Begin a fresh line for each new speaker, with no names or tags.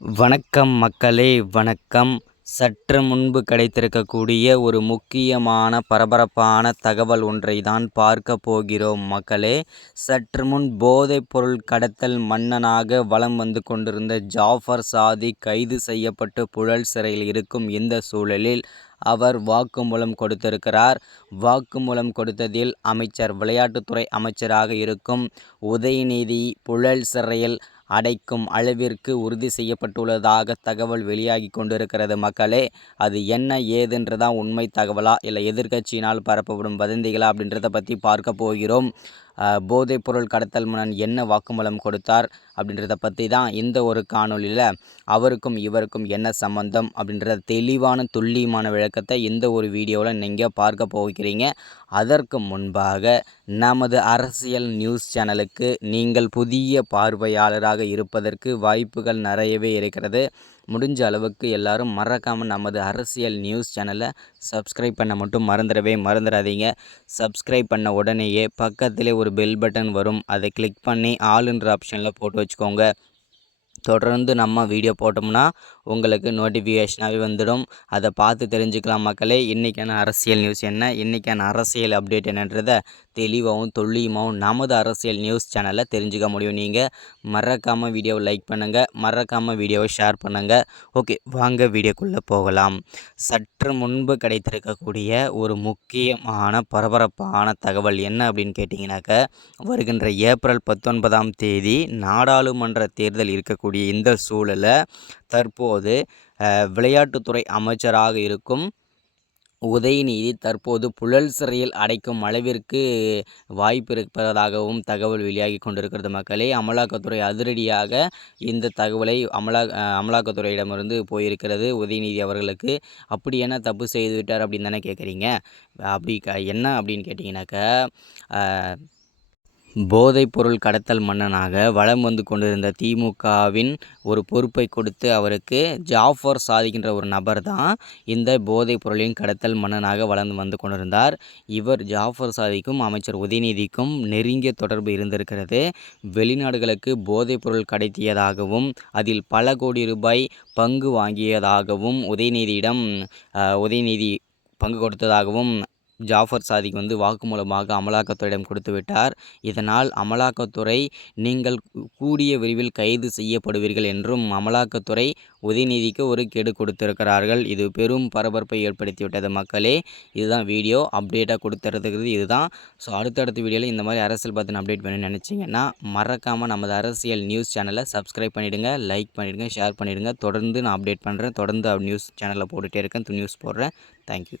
வணக்கம் மக்களே வணக்கம். சற்று முன்பு கிடைத்திருக்கக்கூடிய ஒரு முக்கியமான பரபரப்பான தகவல் ஒன்றை தான் பார்க்க போகிறோம் மக்களே. சற்று முன் போதைப் பொருள் கடத்தல் மன்னனாக வலம் வந்து கொண்டிருந்த ஜாஃபர் சாதி கைது செய்யப்பட்டு புழல் சிறையில் இருக்கும் இந்த சூழலில் அவர் வாக்குமூலம் கொடுத்திருக்கிறார். வாக்குமூலம் கொடுத்ததில் அமைச்சர் விளையாட்டுத்துறை அமைச்சராக இருக்கும் உதயநிதி புழல் சிறையில் அடைக்கும் அளவிற்கு உறுதி செய்யப்பட்டுள்ளதாக தகவல் வெளியாகி கொண்டிருக்கிறது. மக்களே அது என்ன ஏதுன்றதான் உண்மை தகவலா? இல்லை எதிர்கட்சியினால் பரப்பப்படும் வதந்திகளா அப்படின்றத பற்றி பார்க்க போகிறோம். போதைப்பொருள் கடத்தல் மன்னன் என்ன வாக்குமூலம் கொடுத்தார் அப்படின்றத பற்றி தான் இந்த ஒரு காணொலியில் அவருக்கும் இவருக்கும் என்ன சம்மந்தம் அப்படின்றத தெளிவான துல்லியமான விளக்கத்தை இந்த ஒரு வீடியோவில் நீங்கள் பார்க்க போகிறீங்க. அதற்கு முன்பாக நமது அரசியல் நியூஸ் சேனலுக்கு நீங்கள் புதிய பார்வையாளராக இருப்பதற்கு வாய்ப்புகள் நிறையவே இருக்கிறது. முடிஞ்ச அளவுக்கு எல்லோரும் மறக்காமல் நமது அரசியல் நியூஸ் சேனலை சப்ஸ்கிரைப் பண்ண மட்டும் மறந்துடவே மறந்துடாதீங்க. சப்ஸ்கிரைப் பண்ண உடனேயே பக்கத்திலே ஒரு பெல் பட்டன் வரும். அதை கிளிக் பண்ணி ஆளுன்ற ஆப்ஷனில் போட்டு வச்சுக்கோங்க. தொடர்ந்து நம்ம வீடியோ போட்டோம்னா உங்களுக்கு நோட்டிஃபிகேஷனாகவே வந்துடும். அதை பார்த்து தெரிஞ்சுக்கலாம் மக்களே. இன்றைக்கான அரசியல் நியூஸ் என்ன? இன்றைக்கான அரசியல் அப்டேட் என்னன்றதை தெளிவாகவும் துல்லியமாகவும் நமது அரசியல் நியூஸ் சேனலில் தெரிஞ்சுக்க முடியும். நீங்கள் மறக்காமல் வீடியோவை லைக் பண்ணுங்கள் மறக்காமல் வீடியோவை ஷேர் பண்ணுங்கள் ஓகே வாங்க வீடியோக்குள்ளே போகலாம். சற்று முன்பு கிடைத்திருக்கக்கூடிய ஒரு முக்கியமான பரபரப்பான தகவல் என்ன அப்படின்னு கேட்டிங்கனாக்க வருகின்ற ஏப்ரல் பத்தொன்பதாம் தேதி நாடாளுமன்ற தேர்தல் இருக்கக்கூடிய இந்த சூழலை தற்போது விளையாட்டுத்துறை அமைச்சராக இருக்கும் உதயநிதி தற்போது புழல் சிறையில் அடைக்கும் அளவிற்கு வாய்ப்பு இருப்பதாகவும் தகவல் வெளியாகி கொண்டிருக்கிறது மக்களே. அமலாக்கத்துறை அதிரடியாக இந்த தகவலை அமலா அமலாக்கத்துறையிடமிருந்து போயிருக்கிறது உதயநிதி அவர்களுக்கு. அப்படி என்ன தப்பு செய்துவிட்டார் அப்படின்னு தானே கேட்குறீங்க? அப்படி என்ன அப்படின்னு கேட்டிங்கனாக்கா போதைப்பொருள் கடத்தல் மன்னனாக வலம் வந்து கொண்டிருந்த திமுகவின் ஒரு பொறுப்பை கொடுத்து அவருக்கு ஜாஃபர் சாதிக்கின்ற ஒரு நபர் தான் இந்த போதைப்பொருளின் கடத்தல் மன்னனாக வளர்ந்து வந்து கொண்டிருந்தார். இவர் ஜாஃபர் சாதிக்கும் அமைச்சர் உதயநிதிக்கும் நெருங்கிய தொடர்பு இருந்திருக்கிறது. வெளிநாடுகளுக்கு போதைப்பொருள் கடத்தியதாகவும் அதில் பல கோடி ரூபாய் பங்கு வாங்கியதாகவும் உதயநிதியிடம் உதயநிதி பங்கு கொடுத்ததாகவும் ஜாஃபர் சாதிக் வந்து வாக்குமூலமாக அமலாக்கத்துறையிடம் கொடுத்து விட்டார். இதனால் அமலாக்கத்துறை நீங்கள் கூடிய விரைவில் கைது செய்யப்படுவீர்கள் என்றும் அமலாக்கத்துறை உதயநிதிக்கு ஒரு கெடு கொடுத்திருக்கிறார்கள். இது பெரும் பரபரப்பை ஏற்படுத்திவிட்டது மக்களே. இதுதான் வீடியோ. அப்டேட்டாக கொடுத்துறதுக்கு இதுதான். ஸோ அடுத்தடுத்த வீடியோவில் இந்த மாதிரி அரசியல் பற்றின அப்டேட் வேணும்னு நினச்சிங்கன்னா மறக்காமல் நமது அரசியல் நியூஸ் சேனலை சப்ஸ்கிரைப் பண்ணிவிடுங்க லைக் பண்ணிவிடுங்க ஷேர் பண்ணிவிடுங்க தொடர்ந்து நான் அப்டேட் பண்ணுறேன் தொடர்ந்து நியூஸ் சேனலில் போட்டுகிட்டே இருக்கேன். நியூஸ் போடுறேன். தேங்க்யூ.